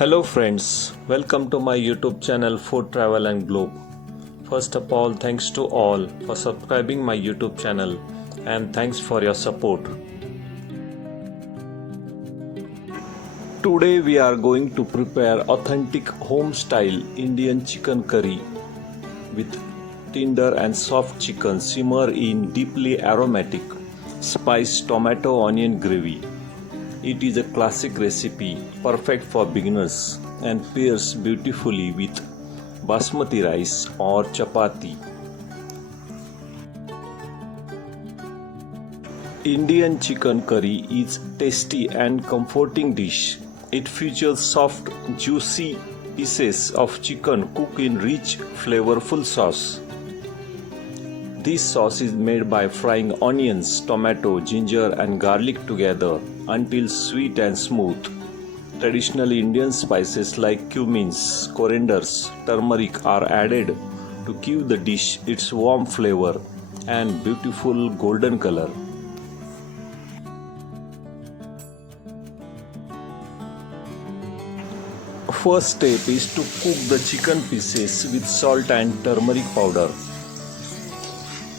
Hello friends, welcome to my YouTube channel Food Travel and Globe. First of all, thanks to all for subscribing my YouTube channel and thanks for your support. Today we are going to prepare authentic home style Indian chicken curry with tender and soft chicken simmer in deeply aromatic spiced tomato onion gravy. It is a classic recipe, perfect for beginners and pairs beautifully with basmati rice or chapati. Indian chicken curry is tasty and comforting dish. It features soft, juicy pieces of chicken cooked in rich, flavorful sauce. This sauce is made by frying onions, tomato, ginger and garlic together until sweet and smooth. Traditional Indian spices like cumins, corianders, turmeric are added to give the dish its warm flavor and beautiful golden color. First step is to cook the chicken pieces with salt and turmeric powder.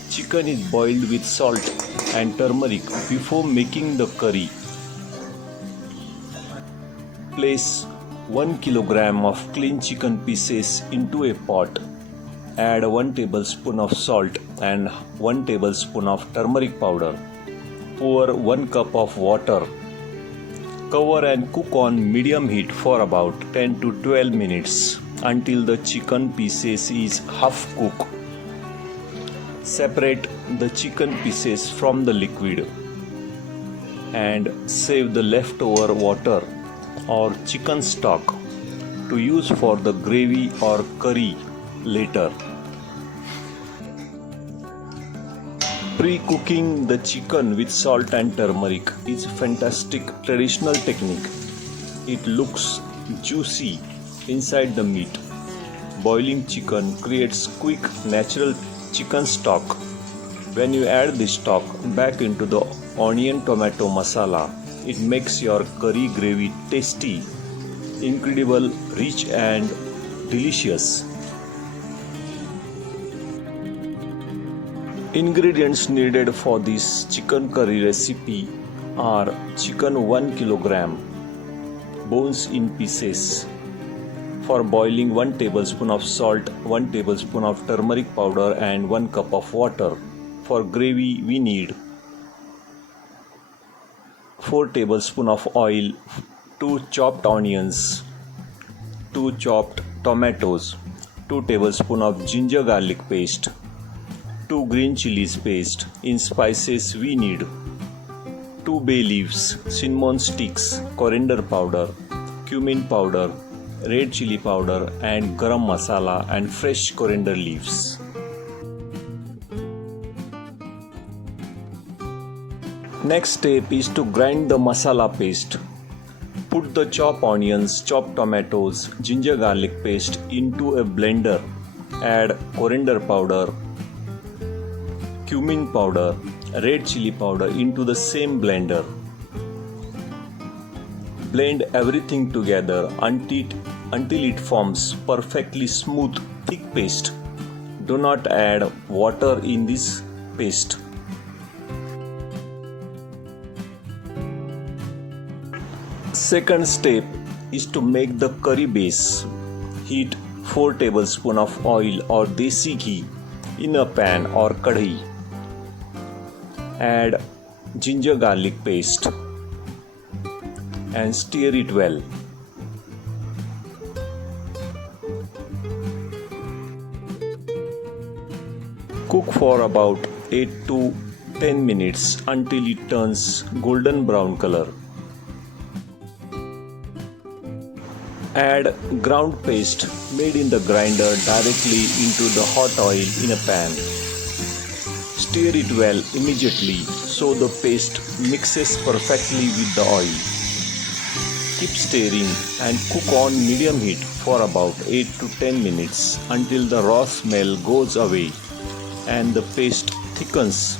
Chicken is boiled with salt and turmeric before making the curry. Place 1 kilogram of clean chicken pieces into a pot. Add 1 tablespoon of salt and 1 tablespoon of turmeric powder. Pour 1 cup of water. Cover and cook on medium heat for about 10 to 12 minutes until the chicken pieces is half cooked. Separate the chicken pieces from the liquid and save the leftover water or chicken stock to use for the gravy or curry later. Pre-cooking the chicken with salt and turmeric is a fantastic traditional technique. It looks juicy inside the meat. Boiling chicken creates quick natural chicken stock. When you add this stock back into the onion tomato masala, it makes your curry gravy tasty, incredible, rich and delicious. Ingredients needed for this chicken curry recipe are chicken 1 kilogram, bones in pieces. For boiling 1 tablespoon of salt, 1 tablespoon of turmeric powder and 1 cup of water. For gravy we need 4 tablespoons of oil, 2 chopped onions, 2 chopped tomatoes, 2 tablespoons of ginger garlic paste, 2 green chilies paste. In spices we need 2 bay leaves, cinnamon sticks, coriander powder, cumin powder, red chilli powder and garam masala and fresh coriander leaves. Next step is to grind the masala paste. Put the chopped onions, chopped tomatoes, ginger garlic paste into a blender. Add coriander powder, cumin powder, red chilli powder into the same blender. Blend everything together until it forms perfectly smooth, thick paste. Do not add water in this paste. Second step is to make the curry base. Heat 4 tablespoons of oil or Desi ghee in a pan or kadhi. Add ginger garlic paste and stir it well. Cook for about 8 to 10 minutes until it turns golden brown color. Add ground paste made in the grinder directly into the hot oil in a pan. Stir it well immediately so the paste mixes perfectly with the oil. Keep stirring and cook on medium heat for about 8 to 10 minutes until the raw smell goes away and the paste thickens.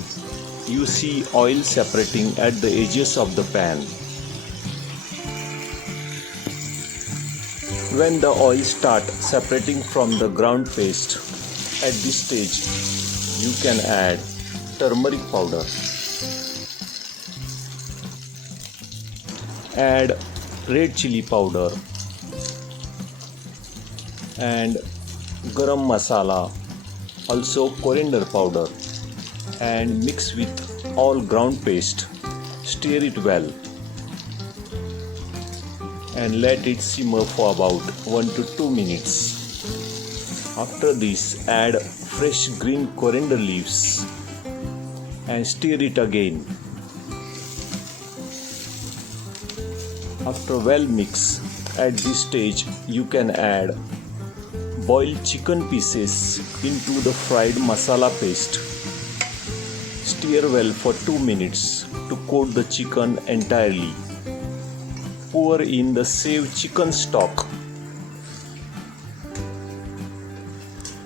You see oil separating at the edges of the pan. When the oil starts separating from the ground paste, at this stage you can add turmeric powder. Add red chilli powder and Garam Masala, also Coriander Powder, and mix with all ground paste. Stir it well and let it simmer for about 1 to 2 minutes. After this, add fresh green coriander leaves and stir it again. After well mix, at this stage you can add boiled chicken pieces into the fried masala paste. Stir well for 2 minutes to coat the chicken entirely. Pour in the saved chicken stock.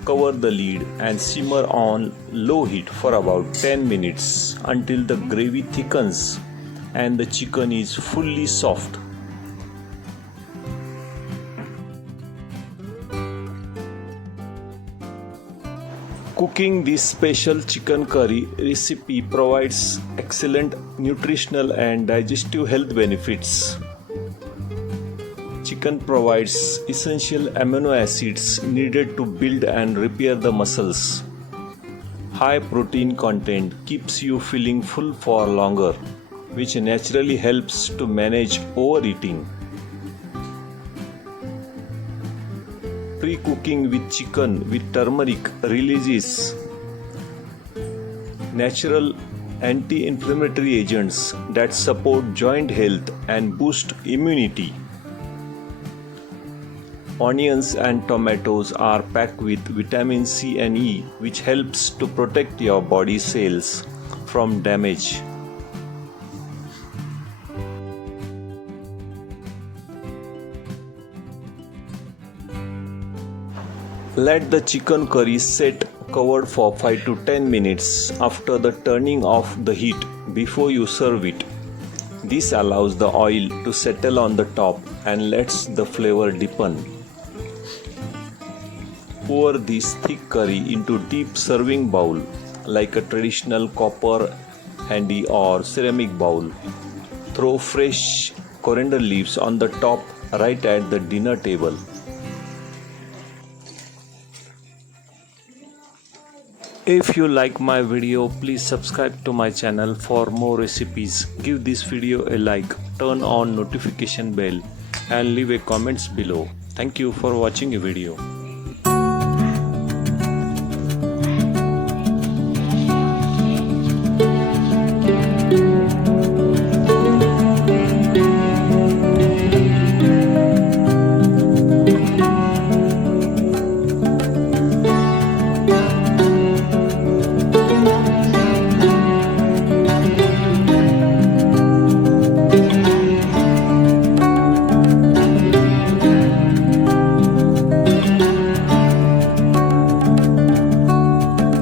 Cover the lid and simmer on low heat for about 10 minutes until the gravy thickens and the chicken is fully soft. Cooking this special chicken curry recipe provides excellent nutritional and digestive health benefits. Chicken provides essential amino acids needed to build and repair the muscles. High protein content keeps you feeling full for longer, which naturally helps to manage overeating. Pre-cooking with chicken with turmeric releases natural anti-inflammatory agents that support joint health and boost immunity. Onions and tomatoes are packed with vitamin C and E, which helps to protect your body cells from damage. Let the chicken curry set covered for 5 to 10 minutes after the turning off the heat before you serve it. This allows the oil to settle on the top and lets the flavor deepen. Pour this thick curry into deep serving bowl like a traditional copper, handy or ceramic bowl. Throw fresh coriander leaves on the top right at the dinner table. If you like my video, please subscribe to my channel for more recipes. Give this video a like, turn on notification bell and leave a comments below. Thank you for watching a video.